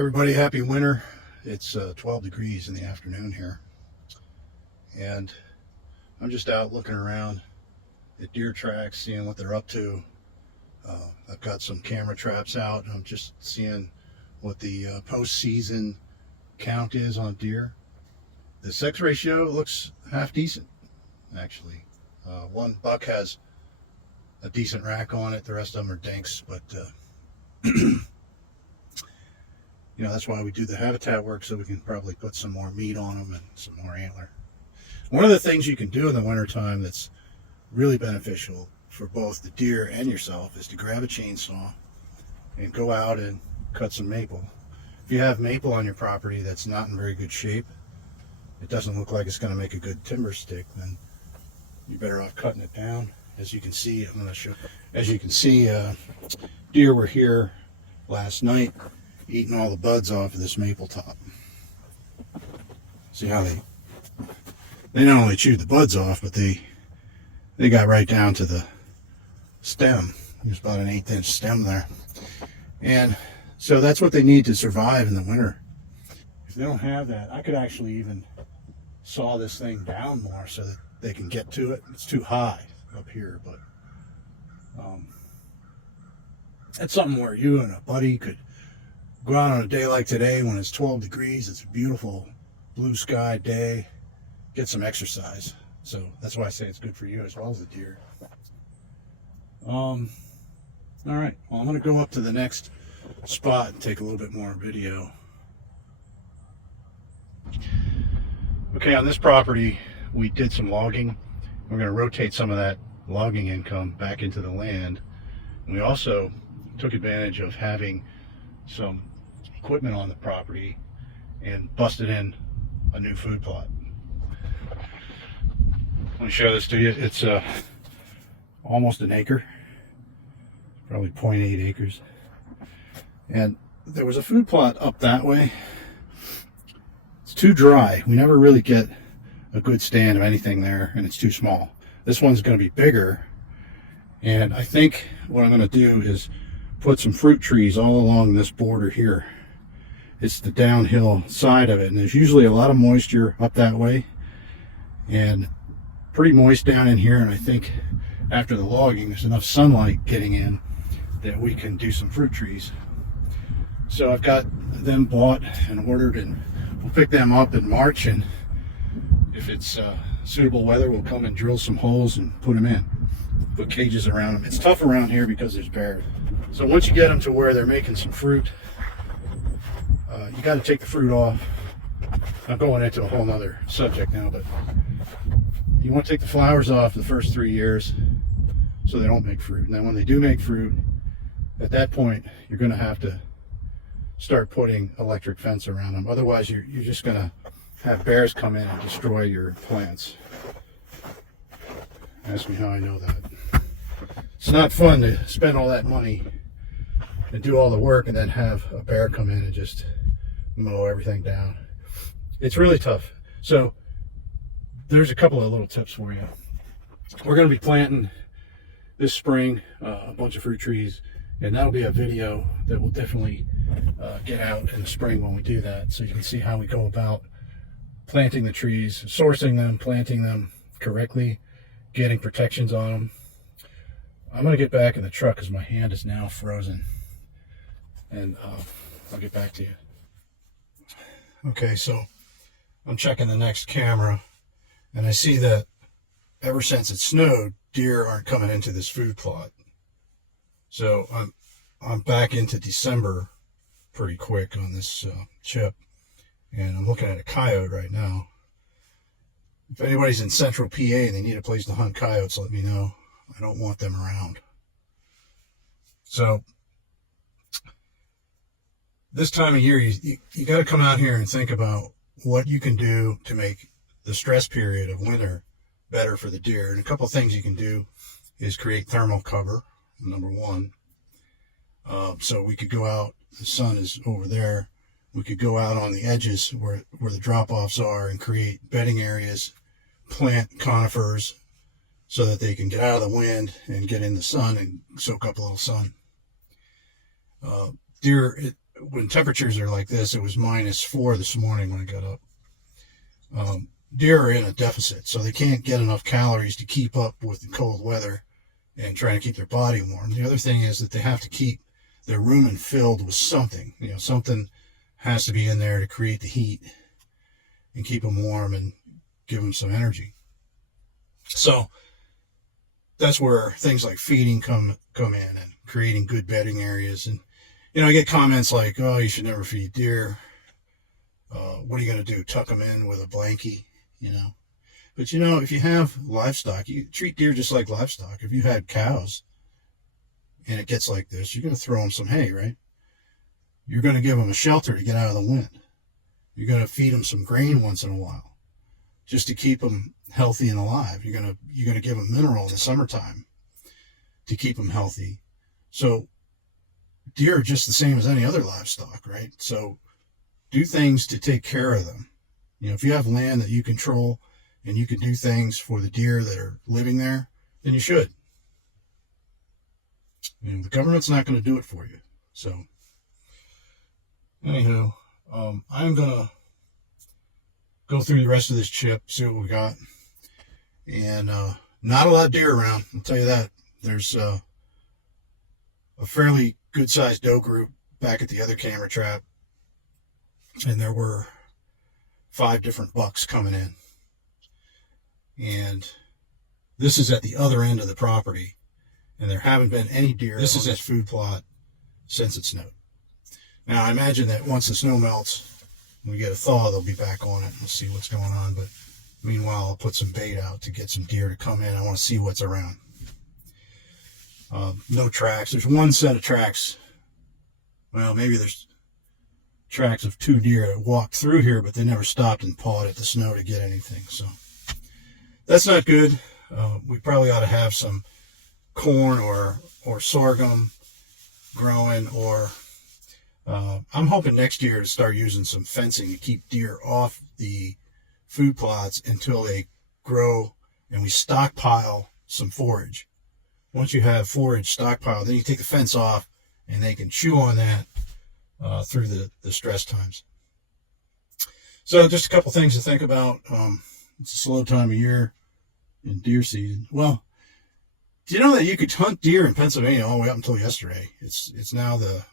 Everybody, happy winter. It's 12 degrees in the afternoon here, and I'm just out looking around at deer tracks, seeing what they're up to. I've got some camera traps out, and I'm just seeing what the postseason count is on deer. The sex ratio looks half decent, actually. One buck has a decent rack on it. The rest of them are dinks, but you know, that's why we do the habitat work, so we can probably put some more meat on them and some more antler. One of the things you can do in the wintertime that's really beneficial for both the deer and yourself is to grab a chainsaw and go out and cut some maple. If you have maple on your property that's not in very good shape, it doesn't look like it's going to make a good timber stick, then you're better off cutting it down. As you can see, I'm going to show. As you can see, deer were here last night eating all the buds off of this maple top. See how they not only chewed the buds off, but they got right down to the stem. There's about an 1/8 inch stem there. And so that's what they need to survive in the winter. If they don't have that, I could actually even saw this thing down more so that they can get to it. It's too high up here, but that's something where you and a buddy could go out on a day like today when it's 12 degrees. It's a beautiful blue sky day. Get some exercise. So that's why I say it's good for you as well as the deer. All right, well, I'm going to go up to the next spot and take a little bit more video. Okay, on this property we did some logging. We're going to rotate some of that logging income back into the land. And we also took advantage of having some equipment on the property and busted in a new food plot. Let me show this to you. It's almost an acre, probably 0.8 acres. And there was a food plot up that way. It's too dry. We never really get a good stand of anything there, and it's too small. This one's going to be bigger, and I think what I'm going to do is put some fruit trees all along this border here. It's the downhill side of it, and there's usually a lot of moisture up that way and pretty moist down in here. And I think after the logging there's enough sunlight getting in that we can do some fruit trees. So I've got them bought and ordered, and we'll pick them up in March, and if it's suitable weather, we'll come and drill some holes and put them in, put cages around them. It's tough around here because there's bears. So once you get them to where they're making some fruit, you got to take the fruit off. I'm going into a whole nother subject now, but you want to take the flowers off the first 3 years so they don't make fruit. And then when they do make fruit, at that point you're going to have to start putting electric fence around them. Otherwise you're just going to have bears come in and destroy your plants. Ask me how I know that. It's not fun to spend all that money and do all the work and then have a bear come in and just mow everything down. It's really tough. So there's a couple of little tips for you. We're going to be planting this spring a bunch of fruit trees, and that'll be a video that will definitely get out in the spring when we do that, so you can see how we go about planting the trees, sourcing them, planting them correctly, getting protections on them. I'm going to get back in the truck because my hand is now frozen, and I'll get back to you. Okay, so I'm checking the next camera, and I see that ever since it snowed, deer aren't coming into this food plot. So I'm back into December pretty quick on this chip, and I'm looking at a coyote right now. If anybody's in central PA and they need a place to hunt coyotes, let me know. I don't want them around. So this time of year, you got to come out here and think about what you can do to make the stress period of winter better for the deer. And a couple of things you can do is create thermal cover, number one. So we could go out, the sun is over there, we could go out on the edges where the drop-offs are and create bedding areas, plant conifers so that they can get out of the wind and get in the sun and soak up a little sun. Deer, when temperatures are like this, it was -4 this morning when I got up. Deer are in a deficit, so they can't get enough calories to keep up with the cold weather and trying to keep their body warm. The other thing is that they have to keep their rumen filled with something. Something has to be in there to create the heat and keep them warm and give them some energy. So that's where things like feeding come in, and creating good bedding areas. And I get comments like, "Oh, you should never feed deer. What are you going to do? Tuck them in with a blankie?" But if you have livestock, you treat deer just like livestock. If you had cows and it gets like this, you're going to throw them some hay, right? You're going to give them a shelter to get out of the wind. You're going to feed them some grain once in a while, just to keep them healthy and alive. You're going to give them mineral in the summertime to keep them healthy. So deer are just the same as any other livestock, right? So do things to take care of them. If you have land that you control and you can do things for the deer that are living there, then you should. The government's not going to do it for you. So anyhow, I'm going to go through the rest of this chip, see what we got. And not a lot of deer around, I'll tell you that. There's a fairly good-sized doe group back at the other camera trap, and there were 5 different bucks coming in. And this is at the other end of the property, and there haven't been any deer. This is this food plot since it snowed. Now, I imagine that once the snow melts, when we get a thaw, they'll be back on it. We'll see what's going on. But meanwhile, I'll put some bait out to get some deer to come in. I want to see what's around. No tracks. There's one set of tracks. Well, maybe there's tracks of 2 deer that walked through here, but they never stopped and pawed at the snow to get anything. So that's not good. We probably ought to have some corn or sorghum growing, or I'm hoping next year to start using some fencing to keep deer off the food plots until they grow, and we stockpile some forage. Once you have forage stockpiled, then you take the fence off and they can chew on that through the stress times. So just a couple things to think about. It's a slow time of year in deer season. Well, do you know that you could hunt deer in Pennsylvania all the way up until yesterday? It's now the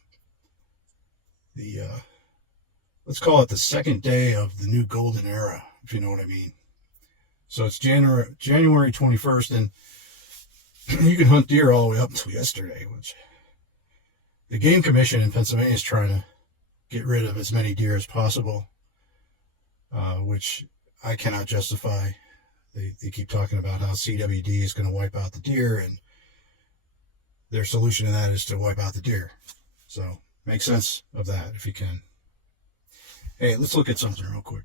let's call it the second day of the new golden era, if you know what I mean. So it's January 21st, and you can hunt deer all the way up until yesterday, which the Game Commission in Pennsylvania is trying to get rid of as many deer as possible, which I cannot justify. They keep talking about how CWD is going to wipe out the deer, and their solution to that is to wipe out the deer. So make sense of that if you can. Hey, let's look at something real quick.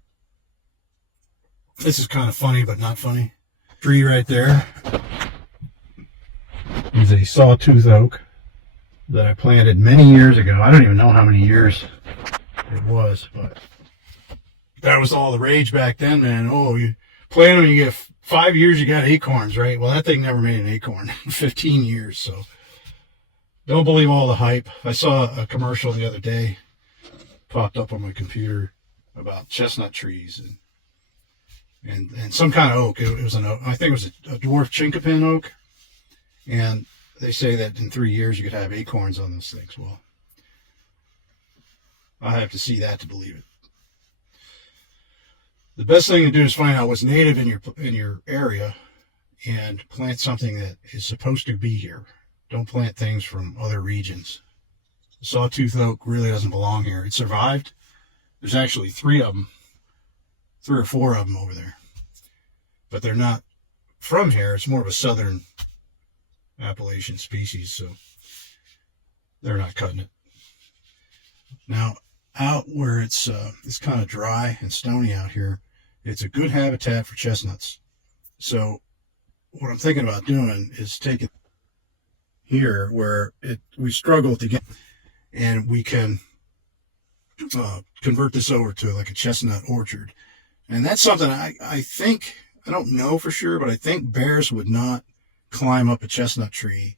This is kind of funny, but not funny. Tree right there is a sawtooth oak that I planted many years ago. I don't even know how many years it was, but that was all the rage back then, man. Oh, you plant them, you get 5 years, you got acorns, right? Well, that thing never made an acorn in 15 years, so don't believe all the hype. I saw a commercial the other day, popped up on my computer, about chestnut trees and some kind of oak. It was an oak. I think it was a dwarf chinkapin oak, and they say that in 3 years you could have acorns on those things. Well, I have to see that to believe it. The best thing to do is find out what's native in your area and plant something that is supposed to be here. Don't plant things from other regions. The sawtooth oak really doesn't belong here. It survived. There's actually 3 of them, 3 or 4 of them over there, but they're not from here. It's more of a southern Appalachian species, so they're not cutting it. Now, out where it's kind of dry and stony out here, it's a good habitat for chestnuts. So what I'm thinking about doing is taking here where we struggle to get, and we can convert this over to like a chestnut orchard. And that's something I think, I don't know for sure, but I think bears would not climb up a chestnut tree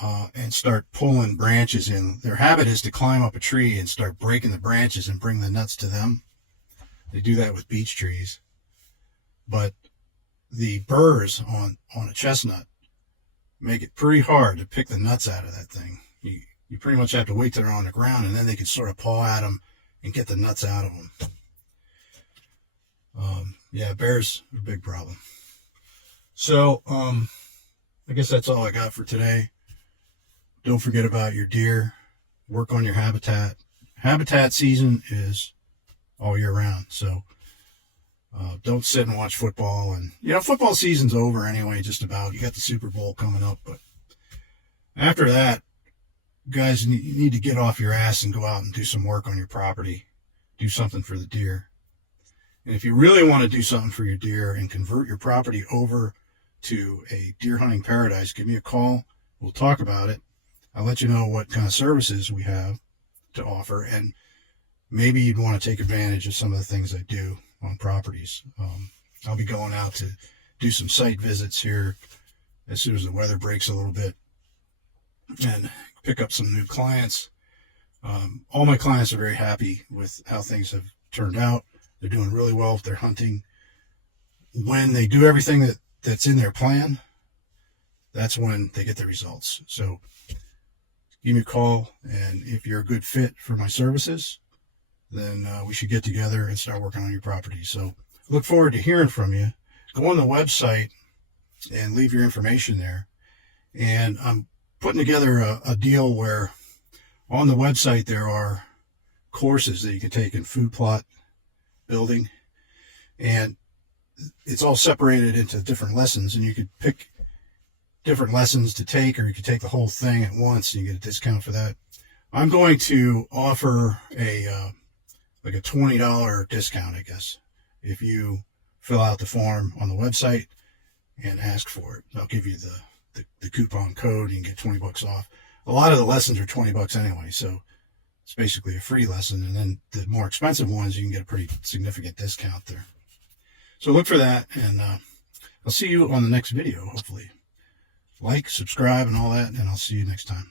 and start pulling branches in. Their habit is to climb up a tree and start breaking the branches and bring the nuts to them. They do that with beech trees. But the burrs on a chestnut make it pretty hard to pick the nuts out of that thing. You pretty much have to wait till they're on the ground, and then they can sort of paw at them and get the nuts out of them. Yeah, bears are a big problem. So, I guess that's all I got for today. Don't forget about your deer. Work on your habitat. Habitat season is all year round, so don't sit and watch football. And football season's over anyway, just about. You got the Super Bowl coming up, but after that, guys, you need to get off your ass and go out and do some work on your property. Do something for the deer. And if you really want to do something for your deer and convert your property over to a deer hunting paradise, give me a call. We'll talk about it. I'll let you know what kind of services we have to offer, and maybe you'd want to take advantage of some of the things I do on properties. I'll be going out to do some site visits here as soon as the weather breaks a little bit and pick up some new clients. All my clients are very happy with how things have turned out. They're doing really well with their hunting. When they do everything that's in their plan, that's when they get the results. So give me a call, and if you're a good fit for my services, then we should get together and start working on your property. So look forward to hearing from you. Go on the website and leave your information there. And I'm putting together a deal where on the website there are courses that you can take in food plot building, and it's all separated into different lessons, and you could pick different lessons to take, or you could take the whole thing at once and you get a discount for that. I'm going to offer a $20 discount, I guess, if you fill out the form on the website and ask for it. I'll give you the coupon code. You can get $20 off. A lot of the lessons are $20 anyway, so it's basically a free lesson. And then the more expensive ones, you can get a pretty significant discount there. So look for that, and I'll see you on the next video, hopefully. Like, subscribe, and all that, and I'll see you next time.